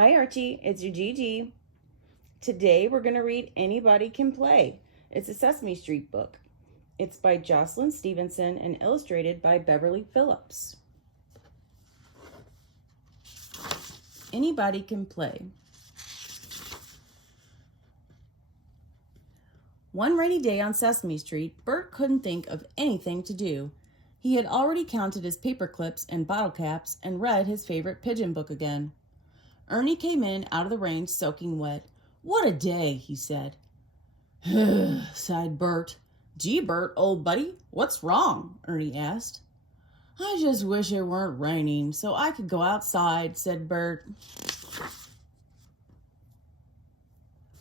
Hi Archie, it's your Gigi. Today we're going to read Anybody Can Play. It's a Sesame Street book. It's by Jocelyn, Stevenson and illustrated by Beverly, Phillips. Anybody Can Play. One rainy day on Sesame Street, Bert couldn't think of anything to do. He had already counted his paper clips and bottle caps and read his favorite pigeon book again. Ernie came in out of the rain soaking wet. "What a day," he said. Sighed Bert. "Gee, Bert, old buddy, what's wrong?" Ernie asked. "I just wish it weren't raining so I could go outside," said Bert.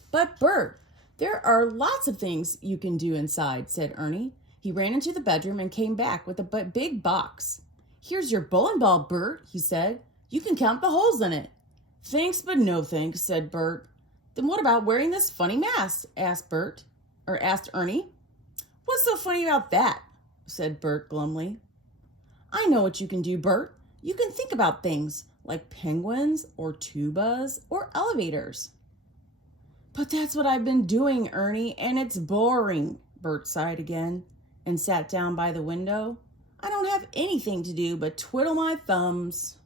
"But Bert, there are lots of things you can do inside," said Ernie. He ran into the bedroom and came back with a big box. "Here's your bowling ball, Bert," he said. "You can count the holes in it." "Thanks, but no thanks," said Bert. "Then what about wearing this funny mask?" asked Ernie. "What's so funny about that?" said Bert glumly. "I know what you can do, Bert. You can think about things like penguins or tubas or elevators." "But that's what I've been doing, Ernie, and it's boring," Bert sighed again and sat down by the window. "I don't have anything to do but twiddle my thumbs."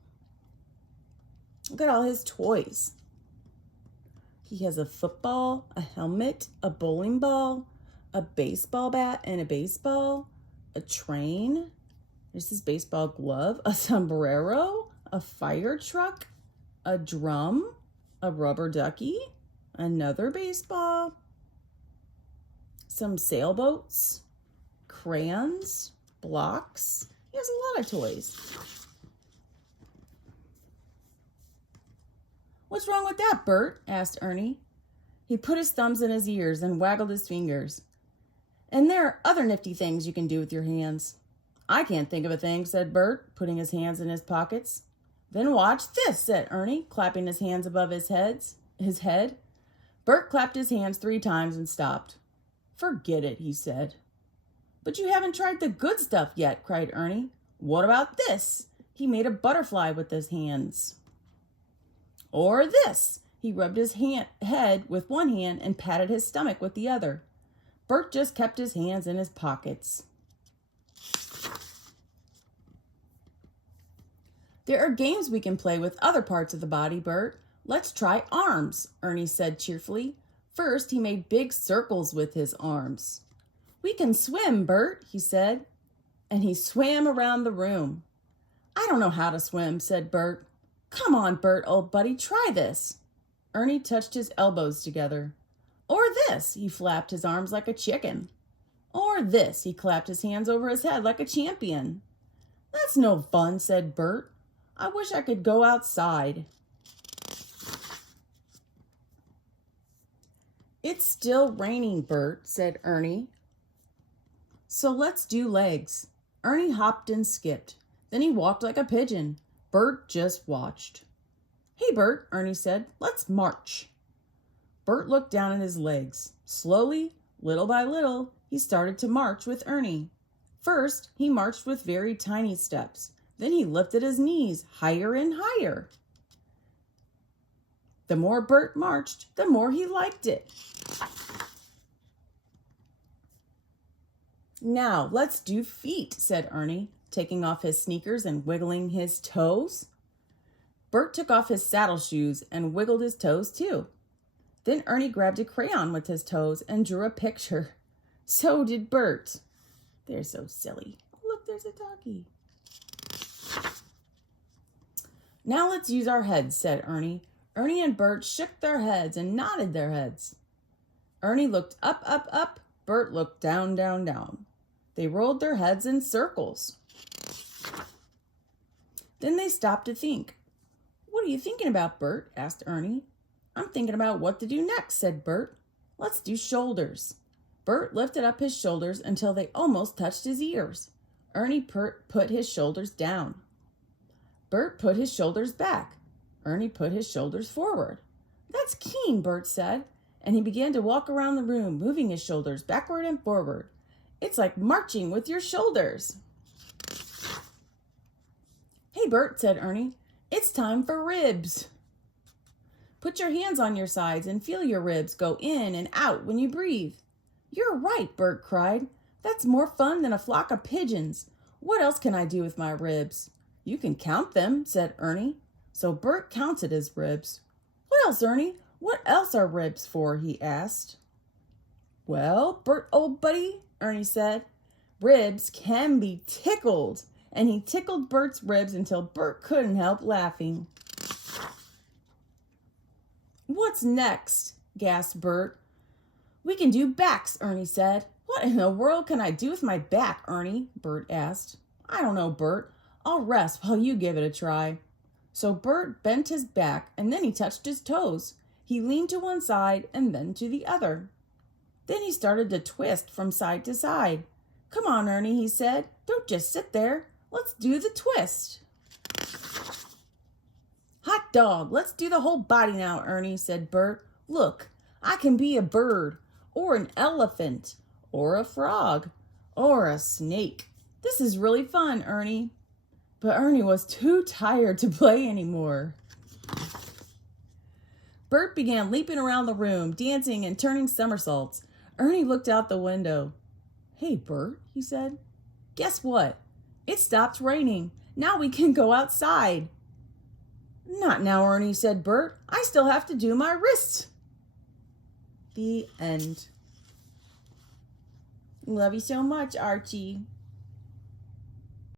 Look at all his toys. He has a football, a helmet, a bowling ball, a baseball bat and a baseball, a train. There's his baseball glove, a sombrero, a fire truck, a drum, a rubber ducky, another baseball, some sailboats, crayons, blocks. He has a lot of toys. "What's wrong with that, Bert?" asked Ernie. He put his thumbs in his ears and waggled his fingers. "And there are other nifty things you can do with your hands." "I can't think of a thing," said Bert, putting his hands in his pockets. "Then watch this," said Ernie, clapping his hands above his head. Bert clapped his hands 3 times and stopped. "Forget it," he said. "But you haven't tried the good stuff yet," cried Ernie. "What about this?" He made a butterfly with his hands. "Or this." He rubbed his head with one hand and patted his stomach with the other. Bert just kept his hands in his pockets. "There are games we can play with other parts of the body, Bert. Let's try arms," Ernie said cheerfully. First, he made big circles with his arms. "We can swim, Bert," he said, and he swam around the room. "I don't know how to swim," said Bert. "Come on, Bert, old buddy, try this." Ernie touched his elbows together. "Or this," he flapped his arms like a chicken. "Or this," he clapped his hands over his head like a champion. "That's no fun," said Bert. "I wish I could go outside." "It's still raining, Bert," said Ernie. "So let's do legs." Ernie hopped and skipped. Then he walked like a pigeon. Bert just watched. "Hey, Bert," Ernie said, "let's march." Bert looked down at his legs. Slowly, little by little, he started to march with Ernie. First, he marched with very tiny steps. Then he lifted his knees higher and higher. The more Bert marched, the more he liked it. "Now, let's do feet," said Ernie, taking off his sneakers and wiggling his toes. Bert took off his saddle shoes and wiggled his toes too. Then Ernie grabbed a crayon with his toes and drew a picture. So did Bert. They're so silly. Look, there's a doggy. "Now let's use our heads," said Ernie. Ernie and Bert shook their heads and nodded their heads. Ernie looked up, up, up. Bert looked down, down, down. They rolled their heads in circles. Then they stopped to think. "What are you thinking about, Bert?" asked Ernie. "I'm thinking about what to do next," said Bert. "Let's do shoulders." Bert lifted up his shoulders until they almost touched his ears. Ernie put his shoulders down. Bert put his shoulders back. Ernie put his shoulders forward. "That's keen," Bert said, and he began to walk around the room, moving his shoulders backward and forward. "It's like marching with your shoulders." "Hey, Bert," said Ernie, "it's time for ribs." Put your hands on your sides and feel your ribs go in and out when you breathe. You're right, Bert cried. That's more fun than a flock of pigeons. What else can I do with my ribs? You can count them, said Ernie. So Bert counted his ribs. What else, Ernie? What else are ribs for? He asked. Well, Bert, old buddy, Ernie said, ribs can be tickled. And he tickled Bert's ribs until Bert couldn't help laughing. What's next? Gasped Bert. We can do backs, Ernie said. What in the world can I do with my back, Ernie? Bert asked. I don't know, Bert. I'll rest while you give it a try. So Bert bent his back and then he touched his toes. He leaned to one side and then to the other. Then he started to twist from side to side. Come on, Ernie, he said. Don't just sit there. Let's do the twist. Hot dog, let's do the whole body now, Ernie, said Bert. Look, I can be a bird, or an elephant, or a frog, or a snake. This is really fun, Ernie. But Ernie was too tired to play anymore. Bert began leaping around the room, dancing and turning somersaults. Ernie looked out the window. Hey, Bert, he said. Guess what? It stopped raining. Now we can go outside. Not now, Ernie, said Bert. I still have to do my wrists. The end. Love you so much, Archie.